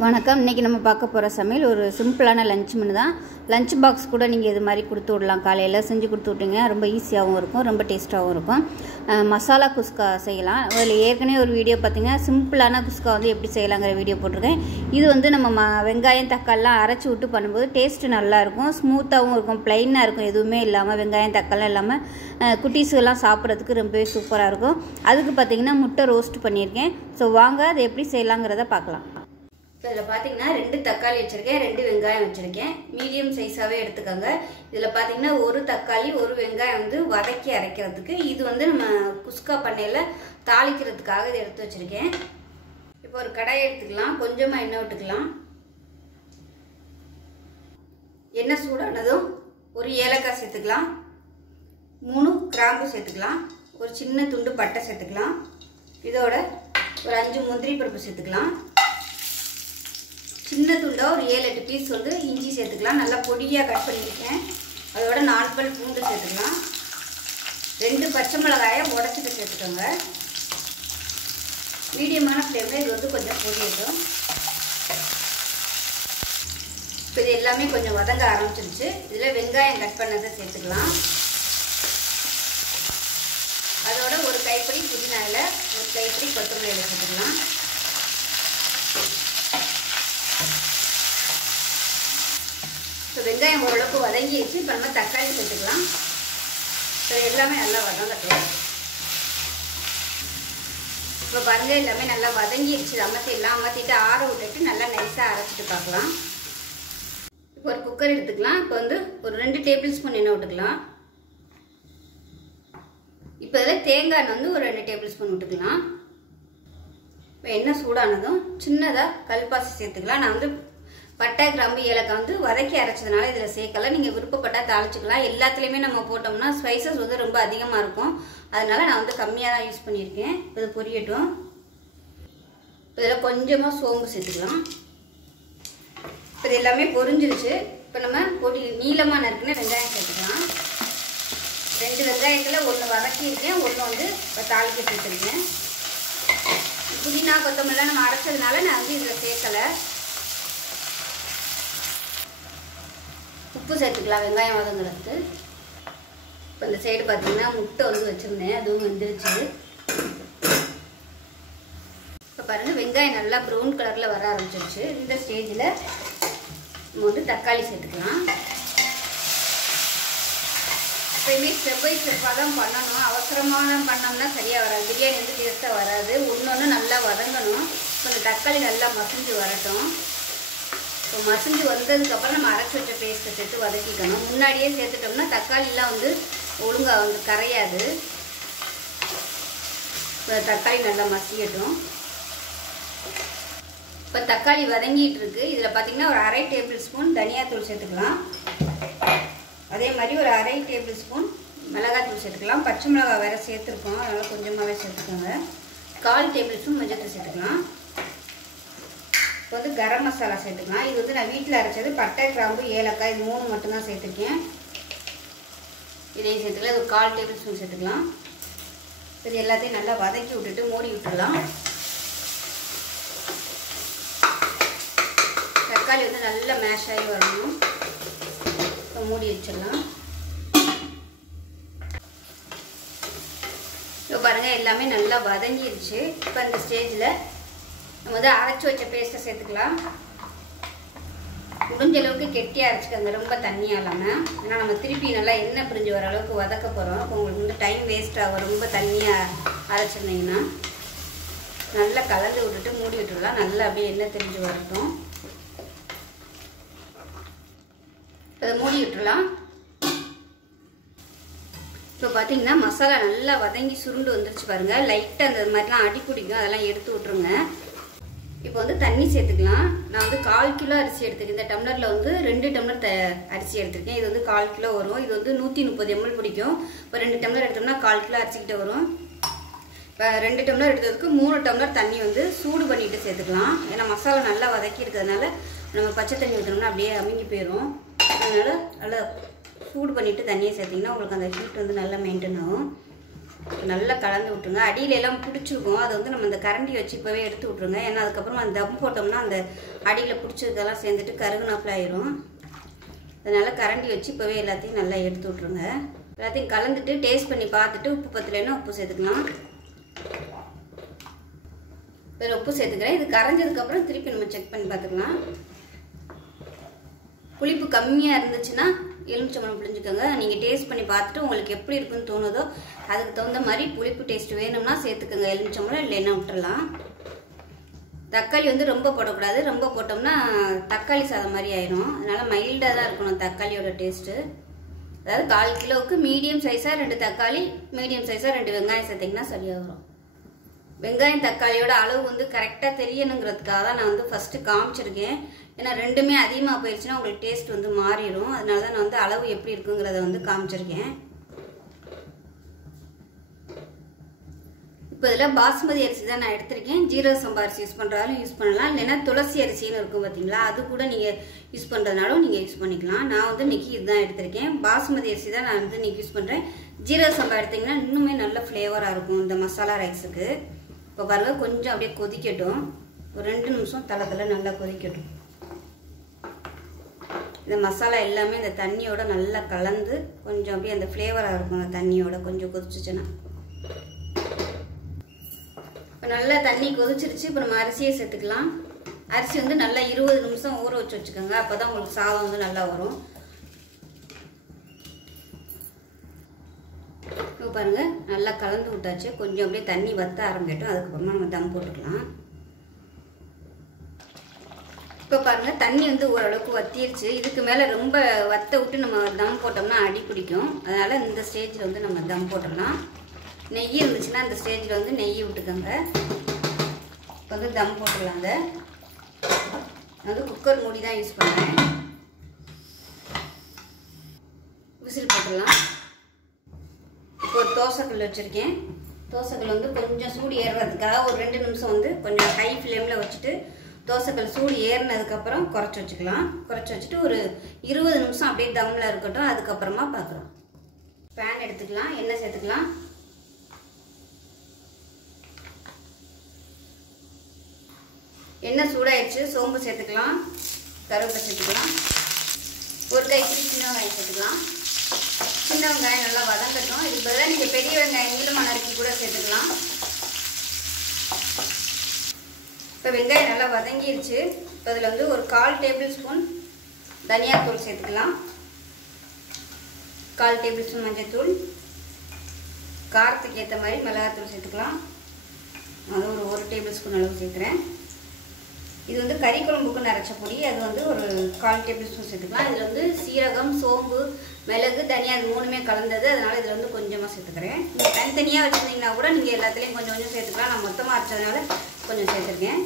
வணக்கம். இன்றைக்கி நம்ம பார்க்க போகிற சமையல் ஒரு சிம்பிளான லஞ்ச் மெனு தான். லஞ்ச் பாக்ஸ் கூட நீங்கள் இது மாதிரி கொடுத்து விடலாம். காலையில் செஞ்சு கொடுத்து விட்டீங்க, ரொம்ப ஈஸியாகவும் இருக்கும், ரொம்ப டேஸ்ட்டாகவும் இருக்கும். மசாலா குஸ்கா செய்யலாம். அதில் ஏற்கனவே ஒரு வீடியோ பார்த்தீங்கன்னா சிம்பிளான குஸ்கா வந்து எப்படி செய்யலாங்கிற வீடியோ போட்டிருக்கேன். இது வந்து நம்ம வெங்காயம் தக்காளிலாம் அரைச்சி விட்டு பண்ணும்போது டேஸ்ட்டு நல்லாயிருக்கும், ஸ்மூத்தாகவும் இருக்கும், ப்ளைனாக இருக்கும், எதுவுமே இல்லாமல் வெங்காயம் தக்காளிலாம் இல்லாமல் குட்டீஸுக்கெல்லாம் சாப்பிட்றதுக்கு ரொம்பவே சூப்பராக இருக்கும். அதுக்கு பார்த்தீங்கன்னா முட்டை ரோஸ்ட் பண்ணியிருக்கேன். ஸோ வாங்க அதை எப்படி செய்யலாங்கிறத பார்க்கலாம். இப்போ இதில் பார்த்தீங்கன்னா 2 தக்காளி வச்சுருக்கேன், 2 வெங்காயம் வச்சுருக்கேன். மீடியம் சைஸாகவே எடுத்துக்கோங்க. இதில் பார்த்தீங்கன்னா 1 தக்காளி 1 வெங்காயம் வந்து வதக்கி அரைக்கிறதுக்கு, இது வந்து நம்ம குஸ்கா பண்ணையில் தாளிக்கிறதுக்காக இதை எடுத்து வச்சுருக்கேன். இப்போ ஒரு கடாயை எடுத்துக்கலாம், கொஞ்சமாக எண்ணெய் விட்டுக்கலாம். எண்ணெய் சூடானதும் ஒரு ஏலக்காய் சேர்த்துக்கலாம், 3 கிராம்பு சேர்த்துக்கலாம், ஒரு சின்ன துண்டு பட்டை சேர்த்துக்கலாம், இதோட ஒரு 5 முந்திரி பருப்பு சேர்த்துக்கலாம், சின்ன துண்டா ஒரு 7-8 பீஸ் வந்து இஞ்சி சேர்த்துக்கலாம், நல்லா பொடியாக கட் பண்ணியிருக்கேன். அதோட 4 பல் பூண்டு சேர்த்துக்கலாம், 2 பச்சை மிளகாயை உடச்சிட்டு சேர்த்துக்கோங்க. மீடியமான ஃப்ளேமில் இது வந்து கொஞ்சம் பொரியட்டும். இப்போ இது எல்லாமே கொஞ்சம் வதங்க ஆரம்பிச்சிருச்சு. இதில் வெங்காயம் கட் பண்ணதை சேர்த்துக்கலாம். அதோட ஒரு கைப்பிடி புதினா இலை, ஒரு கைப்பிடி கொத்தமல்லி இலை சேர்த்துக்கலாம். இப்போ வெங்காயம் ஓரளவுக்கு வதங்கிடுச்சு. இப்போ நம்ம தக்காளி சேர்த்துக்கலாம். இப்போ எல்லாமே நல்லா வதங்கட்டும். இப்போ பாருங்கள், எல்லாமே நல்லா வதங்கிடுச்சு. அமர்த்திட்டு ஆற விட்டுட்டு நல்லா நைஸாக அரைச்சிட்டு பார்க்கலாம். இப்போ ஒரு குக்கர் எடுத்துக்கலாம். இப்போ வந்து ஒரு 2 டேபிள் ஸ்பூன் எண்ணெய் விட்டுக்கலாம். இப்போ இதில் தேங்காய் வந்து ஒரு 2 டேபிள் ஸ்பூன் விட்டுக்கலாம். இப்போ எண்ணெய் சூடானதும் சின்னதாக கல்பாசி சேர்த்துக்கலாம். நான் வந்து பட்டை கிராம்பு ஏலக்காய் வந்து வதக்கி அரைச்சதுனால இதில் சேர்க்கல. நீங்கள் விருப்பப்பட்டால் தாளிச்சிக்கலாம். எல்லாத்துலேயுமே நம்ம போட்டோம்னா ஸ்பைசஸ் வந்து ரொம்ப அதிகமாக இருக்கும், அதனால நான் வந்து கம்மியாக தான் யூஸ் பண்ணியிருக்கேன். இது பொரியட்டும். இதில் கொஞ்சமாக சோம்பு சேர்த்துக்கலாம். இப்போ இது எல்லாமே பொரிஞ்சிருச்சு. இப்போ நம்ம பொடி நீளமாக நறுக்குன்னு வெங்காயம் சேர்த்துக்கலாம். 2 வெங்காயத்தில் 1 வதக்கியிருக்கேன், 1 வந்து இப்போ தாளிக்க சேர்த்துருக்கேன். புதினா கொத்தமல்லாம் நம்ம அரைச்சதுனால நான் வந்து இதில் சேர்க்கலை. உப்பு சேர்த்துக்கலாம் வெங்காயம் வதங்குறதுக்கு. இப்போ இந்த சைடு பார்த்தீங்கன்னா முட்டை வந்து வச்சுருந்தேன், அதுவும் வந்துருச்சு. இப்போ பாருங்கள், வெங்காயம் நல்லா ப்ரௌன் கலரில் வர ஆரம்பிச்சிருச்சு. இந்த ஸ்டேஜில் நம்ம வந்து தக்காளி சேர்த்துக்கலாம். எப்பயுமே ஸ்டெப் பை ஸ்டெப்பாக தான் பண்ணணும். அவசரமாக பண்ணோம்னா சரியாக வராது, பிரியாணி வந்து டேஸ்ட்டாக வராது. ஒன்று நல்லா வதங்கணும். இப்போ இந்த தக்காளி நல்லா மசிஞ்சு வரட்டும். இப்போ மசிஞ்சு வந்ததுக்கப்புறம் நம்ம அரைச்சி வச்ச பேஸ்ட்டை சேர்த்து வதக்கிக்கணும். முன்னாடியே சேர்த்துட்டோம்னா தக்காளிலாம் வந்து ஒழுங்காக வந்து கரையாது. இப்போ தக்காளி நல்லா மசியட்டும். இப்போ தக்காளி வதங்கிட்டு இருக்கு. இதில் பார்த்தீங்கன்னா ஒரு 1/2 டேபிள் ஸ்பூன் தனியாத்தூள் சேர்த்துக்கலாம். அதே மாதிரி ஒரு 1/2 டேபிள் ஸ்பூன் மிளகாத்தூள் சேர்த்துக்கலாம். பச்சை மிளகாய் வேறு சேர்த்துருக்கோம், அதனால் கொஞ்சமாகவே சேர்த்துக்கோங்க. 1/4 டேபிள் ஸ்பூன் மஞ்சள் சேர்த்துக்கலாம். இப்போ வந்து கரம் மசாலா சேர்த்துக்கலாம். இது வந்து நான் வீட்டில் அரைச்சது, பட்டை கிராம்பு ஏலக்காய் இது 3 மட்டும்தான் சேர்த்துருக்கேன். இதையும் சேர்த்துக்கலாம். இது 1/4 டேபிள் ஸ்பூன் சேர்த்துக்கலாம். இது எல்லாத்தையும் நல்லா வதக்கி விட்டுட்டு மூடி விட்டுடலாம். தக்காளி வந்து நல்லா மேஷ் ஆகி வரணும். இப்போ மூடி வச்சிடலாம். இப்போ பாருங்கள், எல்லாமே நல்லா வதங்கிடுச்சு. இப்போ இந்த ஸ்டேஜில் நம்ம வந்து அரைச்சி வச்ச பேஸ்ட்டை சேர்த்துக்கலாம். முடிஞ்ச அளவுக்கு கெட்டியாக அரைச்சிக்கோங்க, ரொம்ப தண்ணியாக இல்லாமல். ஏன்னா நம்ம திருப்பி நல்லா எண்ணெய் பிரிஞ்சு வர அளவுக்கு வதக்க போகிறோம். அப்போ உங்களுக்கு வந்து டைம் வேஸ்ட் ஆகும். ரொம்ப தண்ணியாக அரைச்சிருந்தீங்கன்னா நல்லா கலந்து விட்டுட்டு மூடி விட்டுடலாம். நல்லா அப்படியே எண்ணெய் பிரிஞ்சு வரட்டும். அதை மூடி விட்டுடலாம். இப்போ பார்த்தீங்கன்னா மசாலா நல்லா வதங்கி சுருண்டு வந்துருச்சு பாருங்கள். லைட்டாக அந்த மாதிரிலாம் அடி பிடிக்கும், அதெல்லாம் எடுத்து விட்ருங்க. இப்போ வந்து தண்ணி சேர்த்துக்கலாம். நான் வந்து 1/4 கிலோ அரிசி எடுத்துருக்கேன். இந்த டம்ளரில் வந்து 2 டம்ளர் அரிசி எடுத்திருக்கேன். இது வந்து 1/4 கிலோ வரும். இது வந்து 130 ml பிடிக்கும். இப்போ 2 டம்ளர் எடுத்தோம்னா 1/4 கிலோ அரிசிக்கிட்ட வரும். இப்போ 2 டம்ளர் எடுத்ததுக்கு 3 டம்ளர் தண்ணி வந்து சூடு பண்ணிட்டு சேர்த்துக்கலாம். ஏன்னா மசாலா நல்லா வதக்கி இருக்கிறதுனால நம்ம பச்சை தண்ணி ஊற்றினோம்னா அப்படியே அமுங்கி போயிடும். அதனால் நல்லா சூடு பண்ணிவிட்டு தண்ணியை சேர்த்திங்கன்னா உங்களுக்கு அந்த ஹீட் வந்து நல்லா மெயின்டைன் ஆகும். நல்லா கலந்து விட்டுருங்க. அடியில எல்லாம் பிடிச்சிருக்கும், அதை வந்து நம்ம இந்த கரண்டி வச்சு இப்போவே எடுத்து விட்ருங்க. ஏன்னா அதுக்கப்புறமா அந்த தம் போட்டோம்னா அந்த அடியில் பிடிச்சதெல்லாம் சேர்ந்துட்டு கருகுனாப்பில் ஆயிரும். அதனால் கரண்டி வச்சு இப்போவே எல்லாத்தையும் நல்லா எடுத்து விட்ருங்க. எல்லாத்தையும் கலந்துட்டு டேஸ்ட் பண்ணி பார்த்துட்டு உப்பு பத்தலைன்னா உப்பு சேர்த்துக்கலாம். இதில் உப்பு சேர்த்துக்கிறேன். இது கரைஞ்சதுக்கப்புறம் திருப்பி நம்ம செக் பண்ணி பார்த்துக்கலாம். புளிப்பு கம்மியாக இருந்துச்சுன்னா எலுமிச்சம்பழம் புளிஞ்சுக்கோங்க. நீங்கள் டேஸ்ட் பண்ணி பார்த்துட்டு உங்களுக்கு எப்படி இருக்குன்னு தோணுதோ அதுக்கு தகுந்த மாதிரி புளிப்பு டேஸ்ட் வேணும்னா சேர்த்துக்கோங்க எலுமிச்சம்பழம், இல்லைன்னா விட்டுறலாம். தக்காளி வந்து ரொம்ப போடக்கூடாது, ரொம்ப போட்டோம்னா தக்காளி சாதம் மாதிரி ஆயிரும். அதனால் மைல்டாக தான் இருக்கணும் தக்காளியோட டேஸ்ட்டு. அதாவது 1/4 கிலோவுக்கு மீடியம் சைஸாக 2 தக்காளி, மீடியம் சைஸாக 2 வெங்காயம் சேர்த்திங்கன்னா சரியாக வரும். வெங்காயம் தக்காளியோட அளவு வந்து கரெக்டாக தெரியணுங்கிறதுக்காக தான் நான் வந்து ஃபஸ்ட்டு காமிச்சிருக்கேன். ஏன்னா ரெண்டுமே அதிகமாக போயிடுச்சுன்னா உங்களுக்கு டேஸ்ட் வந்து மாறிடும். அதனால தான் நான் வந்து அளவு எப்படி இருக்குங்கிறத வந்து காமிச்சிருக்கேன். இப்போ இதில் பாஸ்மதி அரிசி தான் நான் எடுத்திருக்கேன். ஜீரக சம்பா அரிசி யூஸ் பண்ணுறாலும் யூஸ் பண்ணலாம், இல்லைன்னா துளசி அரிசின்னு இருக்கும் பார்த்தீங்களா, அது கூட நீங்கள் யூஸ் பண்ணுறதுனாலும் நீங்கள் யூஸ் பண்ணிக்கலாம். நான் வந்து இன்றைக்கி இதுதான் எடுத்திருக்கேன். பாஸ்மதி அரிசி தான் நான் வந்து இன்றைக்கி யூஸ் பண்ணுறேன். ஜீரக சம்பா எடுத்திங்கன்னா இன்னுமே நல்ல ஃப்ளேவராக இருக்கும் இந்த மசாலா ரைஸுக்கு. இப்போ பாருங்கள், கொஞ்சம் அப்படியே கொதிக்கட்டும். ஒரு 2 நிமிஷம் தலை நல்லா கொதிக்கட்டும். இந்த மசாலா எல்லாமே இந்த தண்ணியோட நல்லா கலந்து கொஞ்சம் அப்படியே அந்த ஃப்ளேவராக இருக்கும். அந்த தண்ணியோட கொஞ்சம் கொதிச்சிச்சுன்னா. இப்போ நல்லா தண்ணி கொதிச்சிருச்சு. இப்போ நம்ம அரிசியை சேர்த்துக்கலாம். அரிசி வந்து நல்லா 20 நிமிஷம் ஊற வச்சு வச்சுக்கோங்க. அப்போ தான் உங்களுக்கு சாதம் வந்து நல்லா வரும். இப்போ பாருங்கள், நல்லா கலந்து விட்டாச்சு. கொஞ்சம் அப்படியே தண்ணி வத்த ஆரம்பிக்கட்டும். அதுக்கப்புறமா நம்ம தம் போட்டுக்கலாம். இப்போ பாருங்கள், தண்ணி வந்து ஓரளவுக்கு வத்திருச்சு. இதுக்கு மேலே ரொம்ப வத்த விட்டு நம்ம தம் போட்டோம்னா அடி பிடிக்கும். அதனால் இந்த ஸ்டேஜில் வந்து நம்ம தம் போட்டுடலாம். நெய் இருந்துச்சுன்னா இந்த ஸ்டேஜில் வந்து நெய் விட்டுக்கோங்க. இப்போ வந்து தம் போட்டுடலாங்க. நான் வந்து குக்கர் மூடி தான் யூஸ் பண்ணுறேன். விசில் போட்டுடலாம். இப்போ ஒரு தோசைக்கல் வச்சுருக்கேன். தோசைக்கல் வந்து கொஞ்சம் சூடு ஏறுறதுக்காக ஒரு 2 நிமிஷம் வந்து கொஞ்சம் ஹை ஃப்ளேமில் வச்சுட்டு தோசைக்கல் சூடு ஏறினதுக்கப்புறம் குறைச்சி வச்சுக்கலாம். குறைச்சி வச்சுட்டு ஒரு 20 நிமிஷம் அப்படியே தம்மில் இருக்கட்டும். அதுக்கப்புறமா பார்க்கலாம். பேன் எடுத்துக்கலாம். எண்ணெய் சேர்த்துக்கலாம். எண்ணெய் சூடாயிடுச்சு. சோம்பு சேர்த்துக்கலாம். கருவேப்பிலை சேர்த்துக்கலாம். ஒரு கைப்பிடி சின்ன வெங்காயம் சேர்த்துக்கலாம். சின்ன வெங்காயம் நல்லா வதங்கட்டும். இதுக்கு பதிலாக நீங்கள் பெரிய வெங்காயம் நீளமாக நறுக்கி கூட சேர்த்துக்கலாம். இப்போ வெங்காயம் நல்லா வதங்கிடுச்சு. இப்போ அதில் வந்து ஒரு 1/4 டேபிள் ஸ்பூன் தனியாத்தூள் சேர்த்துக்கலாம். 1/4 டேபிள் ஸ்பூன் மஞ்சத்தூள். காரத்துக்கு ஏற்ற மாதிரி மிளகாத்தூள் சேர்த்துக்கலாம். அது ஒரு 1 டேபிள் ஸ்பூன் அளவு சேர்க்குறேன். இது வந்து கறி குழம்புக்கு அரைச்ச பொடி. அது வந்து ஒரு 1/4 டேபிள் ஸ்பூன் சேர்த்துக்கலாம். இதில் வந்து சீரகம், சோம்பு, மிளகு, தனியாக அது 3மே கலந்தது. அதனால் இதில் வந்து கொஞ்சமாக சேர்த்துக்கிறேன். நீங்கள் தனித்தனியாக வச்சுருந்தீங்கன்னா கூட நீங்கள் எல்லாத்துலேயும் கொஞ்சம் கொஞ்சம் சேர்த்துக்கலாம். நான் மொத்தமாக அரைச்சதுனால கொஞ்சம் சேர்த்துருக்கேன்.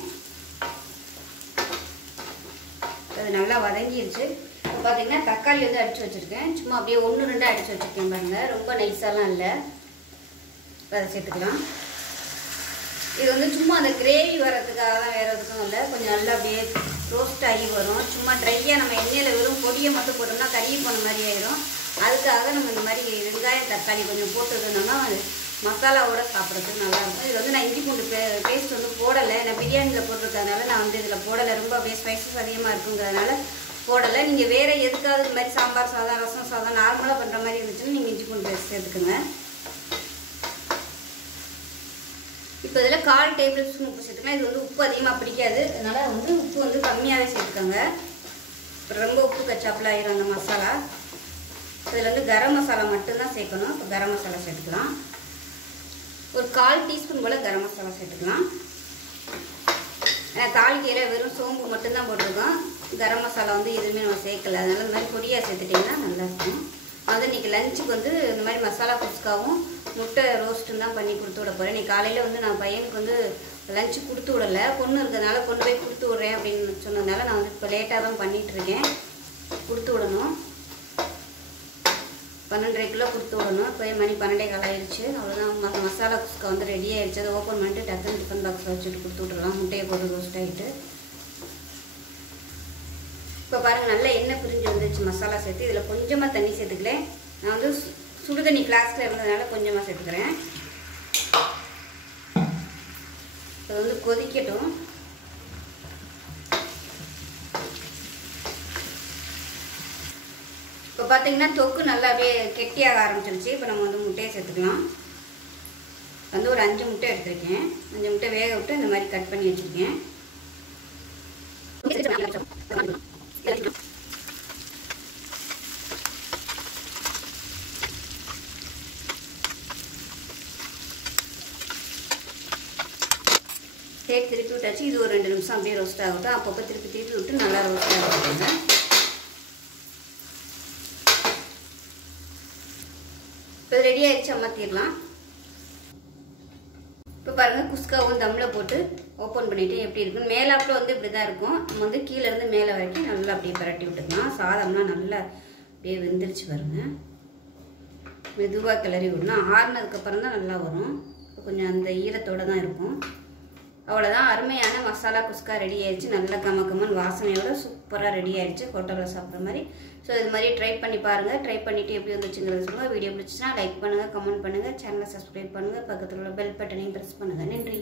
அது நல்லா வதங்கிடுச்சு. இப்போ பார்த்தீங்கன்னா தக்காளி வந்து அடித்து வச்சுருக்கேன். சும்மா அப்படியே 1-2 அடித்து வச்சுருக்கேன் பாருங்கள். ரொம்ப நைஸாலாம் இல்லை. அதை சேர்த்துக்கலாம். இது வந்து சும்மா அந்த கிரேவி வர்றதுக்காக தான், வேறு எதுக்கும் இல்லை. கொஞ்சம் நல்லா அப்படியே ரோஸ்ட் ஆகி வரும். சும்மா ட்ரையாக நம்ம எண்ணெயில் வெறும் பொடியை மட்டும் போட்டோம்னா கறியை போன மாதிரி ஆயிடும். அதுக்காக நம்ம இந்த மாதிரி வெங்காயம் தக்காளி கொஞ்சம் போட்டுருந்தோம்னா மசாலாவோட சாப்பிட்றதுக்கு நல்லாயிருக்கும். இது வந்து நான் இஞ்சி பூண்டு பேஸ்ட் வந்து போடலை. நான் பிரியாணியில் போட்டிருக்கிறதுனால நான் வந்து இதில் போடலை. ரொம்ப அப்படியே ஸ்பைசஸ் அதிகமாக இருக்குங்கிறதுனால போடலை. நீங்கள் வேறு எதுக்காவது இந்த மாதிரி சாம்பார் சாதம், ரசம் சாதம் நார்மலாக பண்ணுற மாதிரி இருந்துச்சுன்னா நீங்கள் இஞ்சி பூண்டு பேஸ்ட் சேர்த்துக்குங்க. இப்போ இதில் 1/4 டேபிள் ஸ்பூன் உப்பு சேர்த்துக்கலாம். இது வந்து உப்பு அதிகமாக பிடிக்காது. அதனால் வந்து உப்பு வந்து கம்மியாகவே சேர்த்துக்கோங்க. ரொம்ப உப்பு கச்சாப்பில் ஆயிரும் அந்த மசாலா. இதில் வந்து கரம் மசாலா மட்டும்தான் சேர்க்கணும். இப்போ கரம் மசாலா சேர்த்துக்கலாம். ஒரு 1/4 டீஸ்பூன் போல் கரம் மசாலா சேர்த்துக்கலாம். ஏன்னா தாளிக்கையில் வெறும் சோம்பு மட்டும்தான் போட்டிருக்கோம். கரம் மசாலா வந்து எதுவுமே நம்ம சேர்க்கலை. அதனால் இந்த மாதிரி பொடியாக சேர்த்துட்டிங்கன்னா நல்லாயிருக்கும். வந்து இன்றைக்கி லஞ்சுக்கு வந்து இந்த மாதிரி மசாலா குஸ்காவும் முட்டை ரோஸ்ட்டும் தான் பண்ணி கொடுத்து விட போகிறேன். இன்றைக்கி காலையில் வந்து நான் பையனுக்கு வந்து லஞ்சு கொடுத்து விடலை. பொண்ணு இருக்கிறதுனால கொண்டு போய் கொடுத்து விட்றேன் அப்படின்னு சொன்னதுனால நான் வந்து இப்போ லேட்டாக தான் பண்ணிகிட்ருக்கேன். கொடுத்து விடணும். 12.5 கிலோ கொடுத்து விடணும். இப்போ மணி 12:15 ஆயிடுச்சு. அவ்வளோதான். மசாலா குஸ்கா வந்து ரெடி ஆகிடுச்சு. அதை ஓப்பன் பண்ணிட்டு டக்குன்னு டிஃபன் பாக்ஸில் வச்சுட்டு கொடுத்து விட்றலாம். முட்டையை போட்டு ரோஸ்ட் ஆகிட்டு. இப்போ பாருங்கள், நல்லா எண்ணெய் பிரிஞ்சு வந்துச்சு மசாலா சேர்த்து. இதில் கொஞ்சமாக தண்ணி சேர்த்துக்கலேன். நான் வந்து சுடுதண்ணி ஃப்ளாஸ்கில் இருந்ததுனால கொஞ்சமாக சேர்த்துக்கிறேன். வந்து கொதிக்கட்டும். இப்போ பார்த்தீங்கன்னா தொக்கு நல்லா அப்படியே கெட்டியாக ஆரம்பிச்சிருச்சு. இப்போ நம்ம வந்து முட்டையை சேர்த்துக்கலாம். வந்து ஒரு 5 முட்டை எடுத்திருக்கேன். 5 முட்டை வேக விட்டு இந்த மாதிரி கட் பண்ணி வச்சுருக்கேன். சேர்த்து திருப்பி விட்டாச்சு. இது ஒரு 2 நிமிஷம் அப்படியே ரோஸ்ட் ஆகட்டும். அப்பப்போ திருப்பி விட்டு நல்லா ரோஸ்ட் ஆகிடுங்க. இப்போ ரெடி ஆகிடுச்சு, அமர்த்திடலாம். இப்போ பாருங்கள், குஸ்காவும் தம்மில் போட்டு ஓப்பன் பண்ணிவிட்டு எப்படி இருக்குன்னு. மேலாப்பில் வந்து இப்படி தான் இருக்கும். நம்ம வந்து கீழேருந்து மேலே வரைக்கும் நல்லா அப்படியே பரட்டி விட்டுக்கலாம். சாதம்லாம் நல்லா அப்படியே வெந்துருச்சு பாருங்கள். மெதுவாக கிளறி விடணும். ஆறுனதுக்கப்புறம் தான் நல்லா வரும். கொஞ்சம் அந்த ஈரத்தோடு தான் இருக்கும். அவ்வளோதான், அருமையான மசாலா குஸ்கா ரெடி ஆயிடுச்சு. நல்ல கமகமன் வாசனையோட சூப்பராக ரெடி ஆயிடுச்சு, ஹோட்டலில் சாப்பிட்ற மாதிரி. ஸோ இது மாதிரி ட்ரை பண்ணி பாருங்கள். ட்ரை பண்ணிவிட்டு எப்படி வந்துச்சுங்கிறது சொல்லுங்கள். வீடியோ பிடிச்சிச்சுன்னா லைக் பண்ணுங்கள், கமெண்ட் பண்ணுங்கள், சேனலை சப்ஸ்கிரைப் பண்ணுங்கள், பக்கத்தில் உள்ள பெல் பட்டனையும் ப்ரெஸ் பண்ணுங்கள். நன்றி.